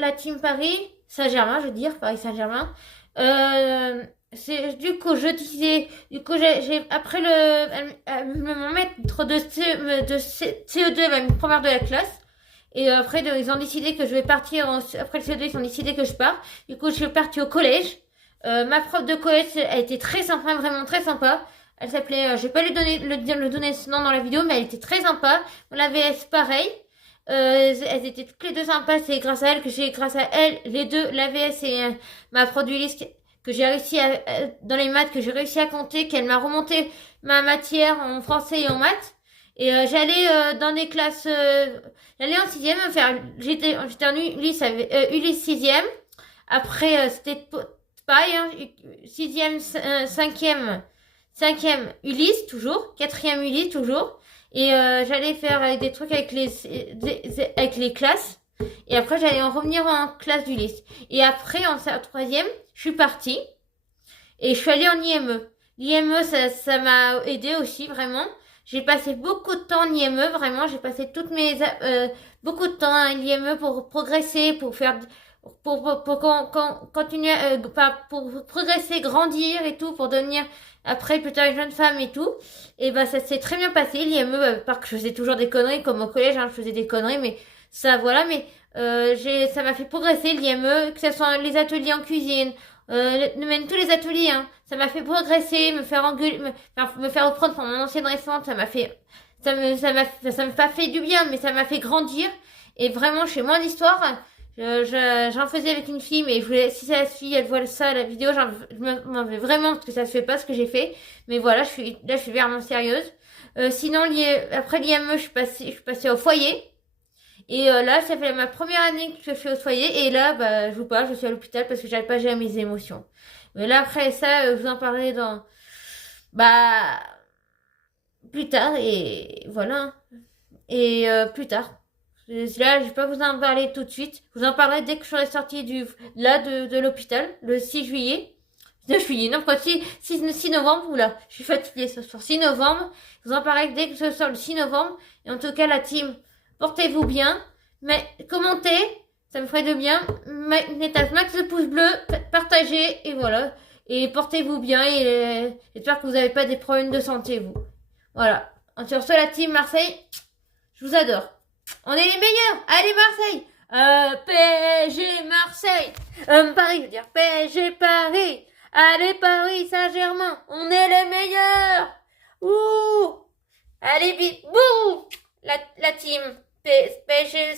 la team Paris Saint-Germain, je veux dire, Paris Saint-Germain. C'est du coup je disais du coup j'ai après mon maître de CE2 elle m'a mis première de la classe et après ils ont décidé que je vais partir après le CE2 ils ont décidé que je pars. Du coup je suis partie au collège. Ma prof de collège elle était très sympa, vraiment très sympa. Elle s'appelait je vais pas lui donner le donner ce nom dans la vidéo, mais elle était très sympa. La VS pareil. Elles étaient toutes les deux sympas, c'est grâce à elle, les deux, l'AVS et ma prof du lycée, que j'ai réussi dans les maths, que j'ai réussi à compter, qu'elle m'a remonté ma matière en français et en maths. Et j'allais dans des classes, j'allais en sixième faire, j'étais en Ulysse, Ulysse sixième. Après, c'était pareil, hein, sixième, cinquième Ulysse toujours, quatrième Ulysse toujours. Et j'allais faire des trucs avec avec les classes. Et après, j'allais en revenir en classe du lycée. Et après, en troisième, je suis partie. Et je suis allée en IME. L'IME, ça m'a aidé aussi, vraiment. J'ai passé beaucoup de temps en IME, vraiment. J'ai passé beaucoup de temps à l'IME pour progresser, pour faire, pour continuer, pour progresser, grandir et tout, pour devenir après plus tard une jeune femme et tout. Et bah, ça s'est très bien passé, l'IME, par que je faisais toujours des conneries, comme au collège, hein, je faisais des conneries, mais ça, voilà, mais, ça m'a fait progresser, l'IME, que ce soit les ateliers en cuisine, même tous les ateliers, hein. Ça m'a fait progresser, me faire engueuler, me faire reprendre pour mon ancienne référente. Ça m'a pas fait du bien, mais ça m'a fait grandir. Et vraiment, je fais moins d'histoire. J'en faisais avec une fille, mais je voulais, si la fille, elle voit ça, la vidéo, je m'en vais vraiment parce que ça se fait pas ce que j'ai fait. Mais voilà, je suis vraiment sérieuse. Sinon, après l'IME, je suis passée au foyer. Et là, ça fait ma première année que je suis au foyer. Et là, bah, je vous parle, je suis à l'hôpital parce que j'arrive pas à gérer mes émotions. Mais là, après ça, je vous en parlerai bah, plus tard. Et voilà. Et plus tard. Là, je vais pas vous en parler tout de suite. Je vous en parlerai dès que je serai sortie de l'hôpital, le 6 juillet. 9 juillet, non, quoi, 6 novembre, oula, je suis fatiguée ce soir. 6 novembre, je vous en parlerai dès que je sors le 6 novembre. Et en tout cas, la team, portez-vous bien. Mais commentez, ça me ferait de bien. Mettez max de pouces bleus, partagez, et voilà. Et portez-vous bien, et j'espère que vous n'avez pas des problèmes de santé, vous. Voilà. Sur ce, la team Marseille, je vous adore. On est les meilleurs. Allez, Marseille. PSG Marseille. Paris, je veux dire. PSG Paris. Allez, Paris Saint-Germain. On est les meilleurs. Ouh. Allez, bouh. La team PSG